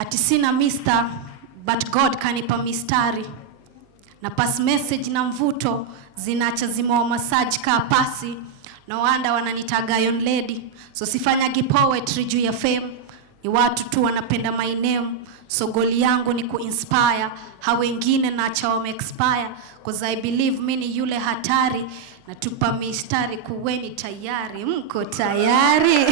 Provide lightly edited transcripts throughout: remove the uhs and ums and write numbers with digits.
Ati sina mister, but God kanipa mistari. Na pass message na mvuto, zinacha zimoa massage ka pasi. No wonder wananitaga yon lady. So sifanyagi poetry juu ya fame. Ni watu tu wanapenda my name. So goli yangu ni kuinspire. Hao wengine naacha wame expire. Cause I believe mini yule hatari. Natupa mistari kuweni tayari. Mko tayari?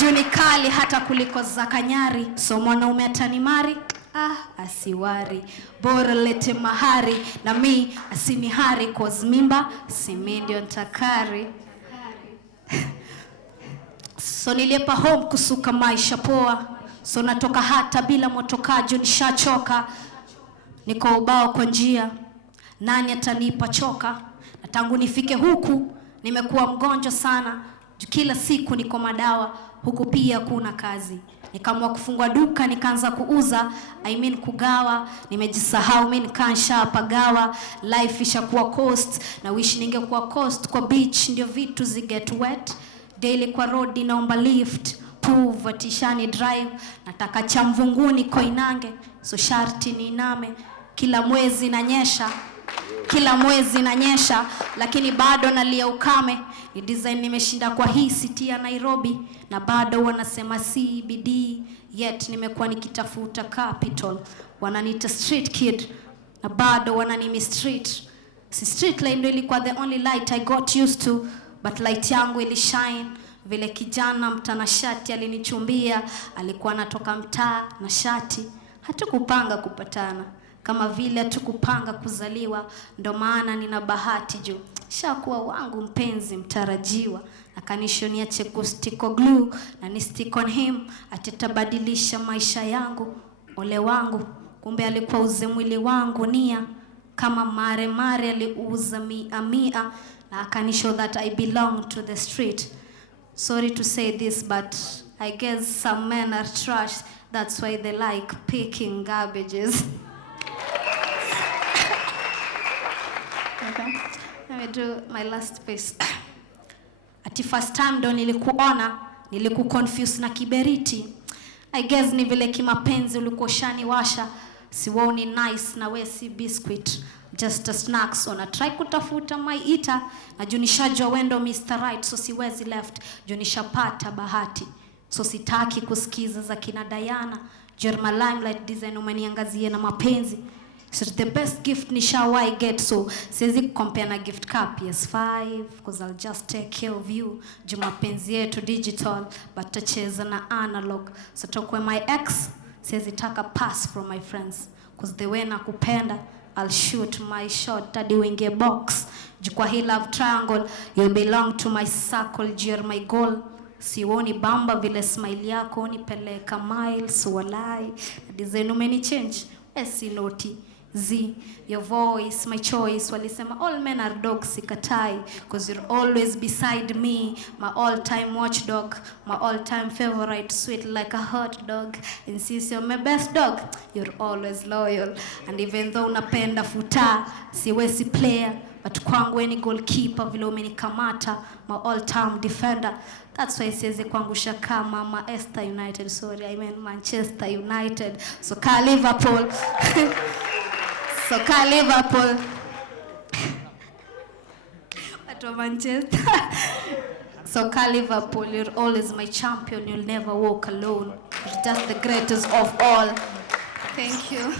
Juni kali hata kuliko za kanyari. So mwanaume atanimari, asiwari. Bora lete mahari na mi asinihari. Cause mimba si mi ndio ntakari. So nilipa home kusuka maisha poa. So natoka hata bila motokajo nishachoka. Niko ubao kwa njia, nani atanipa choka? Na tangu nifike huku nimekuwa mgonjwa sana. Kila siku niko madawa, huku pia kuna kazi. Nikaamua kufungua duka, nikaanza kuuza, kugawa. Nimejisahau mimi nikansha pagawa. Life ishakuwa coast, na wish ningekuwa coast kwa beach ndio vitu ziget wet. Daily kwa road naomba lift, prove atishani drive. Nataka cha mvunguni Koinange, so sharti niname. Kila mwezi nanyesha, lakini bado nalia ukame. Ni design nimeshinda kwa hii city ya Nairobi, na bado wanasema CBD. Yet nimekuwa nikitafuta capital. Wananiita street kid, na bado wananimi street. Si street light ndio ilikuwa the only light I got used to, but light yangu ili shine. Vile kijana mtanashati alinichumbia, alikuwa anatoka mtaa na shati. Hatukupanga kupatana, kama vile hatukupanga kuzaliwa. Ndo maana nina bahati juu shakuwa wangu mpenzi mtarajiwa. Akanishonia chekustiko glue na ni stick on him. Atatabadilisha maisha yangu, ole wangu. Kumbe alikuwa uze mwili wangu nia. Kama mare aliuza mia. Na akanishow that I belong to the street. Sorry to say this, but I guess some men are trash. That's why they like picking garbages. Okay. Let me do my last piece. Ati first time ndo nilikuona, nilikuconfuse na kiberiti. I guess ni vile kimapenzi ulikoshani washa. Siwoni nice na we si biscuit, just a snack. So na try kutafuta my eater. Na junishajua wendo Mr. Right, so siwezi left. Junishapata bahati, so sitaki kusikiza za kina Diana. Jerma limelight design umeniangazia na mapenzi. So the best gift nishawai get, so siwezi compare na gift cup PS5, cause I'll just take care of you. Jumapenzi yetu digital, but tacheza na analog. So tokwe my ex, siwezi taka pass from my friends, cause the way nakupenda, I'll shoot my shot hadi winge box. Jukwa hii love triangle, you belong to my circle, you're my goal. Siwoni bamba vile smile yako unipeleka miles walai. Design umeni change, esi noti Z, your voice, my choice. Walisema all men are dogs, sikatai. Cause you're always beside me, my all-time watchdog, my all-time favorite, sweet like a hot dog. And since you're my best dog, you're always loyal. And even though unapenda futa, siwezi player, but kwangu any goalkeeper vile umenikamata, my all-time defender. That's why siwezi kuangusha kama Manchester United. Sorry, I meant Manchester United. So ka Liverpool. So ka Liverpool. What of Manchester? So ka Liverpool, you're always my champion. You'll never walk alone. You're just the greatest of all. Thank you.